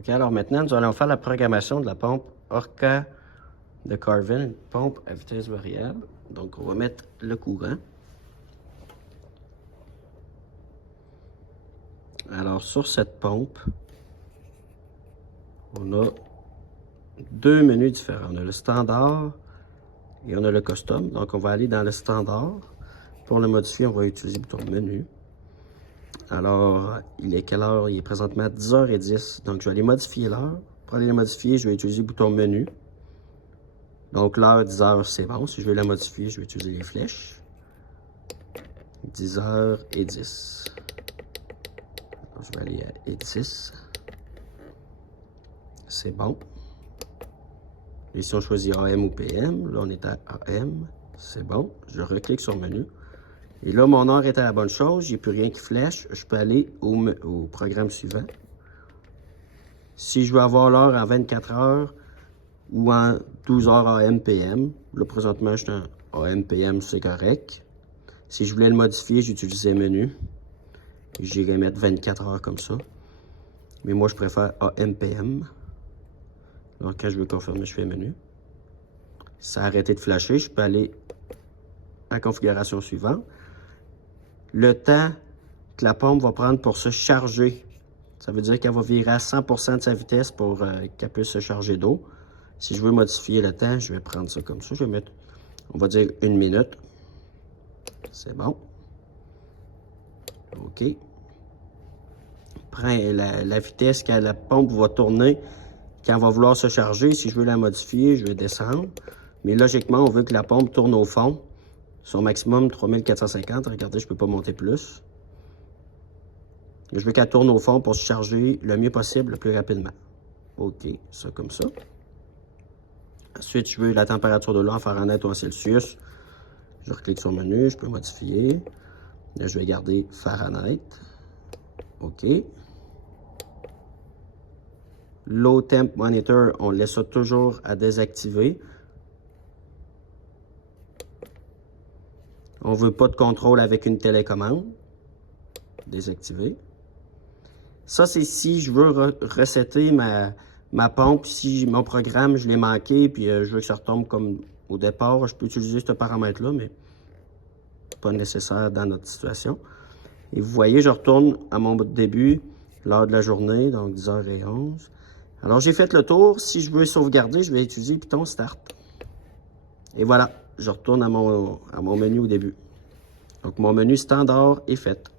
OK, alors maintenant, nous allons faire la programmation de la pompe Orca de Carvin, une pompe à vitesse variable. Donc, on va mettre le courant. Alors, sur cette pompe, on a deux menus différents. On a le standard et on a le custom. Donc, on va aller dans le standard. Pour le modifier, on va utiliser le bouton menu. Alors, il est quelle heure? Il est présentement 10h10. Donc, je vais aller modifier l'heure. Pour aller la modifier, je vais utiliser le bouton menu. Donc, l'heure 10h, c'est bon. Si je veux la modifier, je vais utiliser les flèches. 10h10. Alors, je vais aller à 10. C'est bon. Et si on choisit AM ou PM, là, on est à AM. C'est bon. Je reclique sur le menu. Et là, mon heure est à la bonne chose. J'ai plus rien qui flèche. Je peux aller au programme suivant. Si je veux avoir l'heure en 24 heures ou en 12 heures AM-PM, là, présentement, je suis en AM-PM, c'est correct. Si je voulais le modifier, j'utilisais menu. J'irais mettre 24 heures comme ça. Mais moi, je préfère AM-PM. Donc, quand je veux confirmer, je fais menu. Ça a arrêté de flasher. Je peux aller à la configuration suivante. Le temps que la pompe va prendre pour se charger, ça veut dire qu'elle va virer à 100% de sa vitesse pour qu'elle puisse se charger d'eau. Si je veux modifier le temps, je vais prendre ça comme ça. Je vais mettre, on va dire 1 minute. C'est bon. OK. Prends la vitesse que la pompe va tourner quand elle va vouloir se charger. Si je veux la modifier, je vais descendre. Mais logiquement, on veut que la pompe tourne au fond. Son maximum, 3450. Regardez, je ne peux pas monter plus. Je veux qu'elle tourne au fond pour se charger le mieux possible, le plus rapidement. OK, ça comme ça. Ensuite, je veux la température de l'eau en Fahrenheit ou en Celsius. Je reclique sur le menu, je peux modifier. Là, je vais garder Fahrenheit. OK. Low Temp Monitor, on laisse ça toujours à désactiver. On ne veut pas de contrôle avec une télécommande. Désactiver. Ça, c'est si je veux resetter ma pompe. Si mon programme, je l'ai manqué, puis je veux que ça retombe comme au départ, je peux utiliser ce paramètre-là, mais pas nécessaire dans notre situation. Et vous voyez, je retourne à mon début, l'heure de la journée, donc 10h11. Alors, j'ai fait le tour. Si je veux sauvegarder, je vais utiliser le bouton Start. Et voilà, je retourne à mon menu au début. Donc, mon menu standard est fait.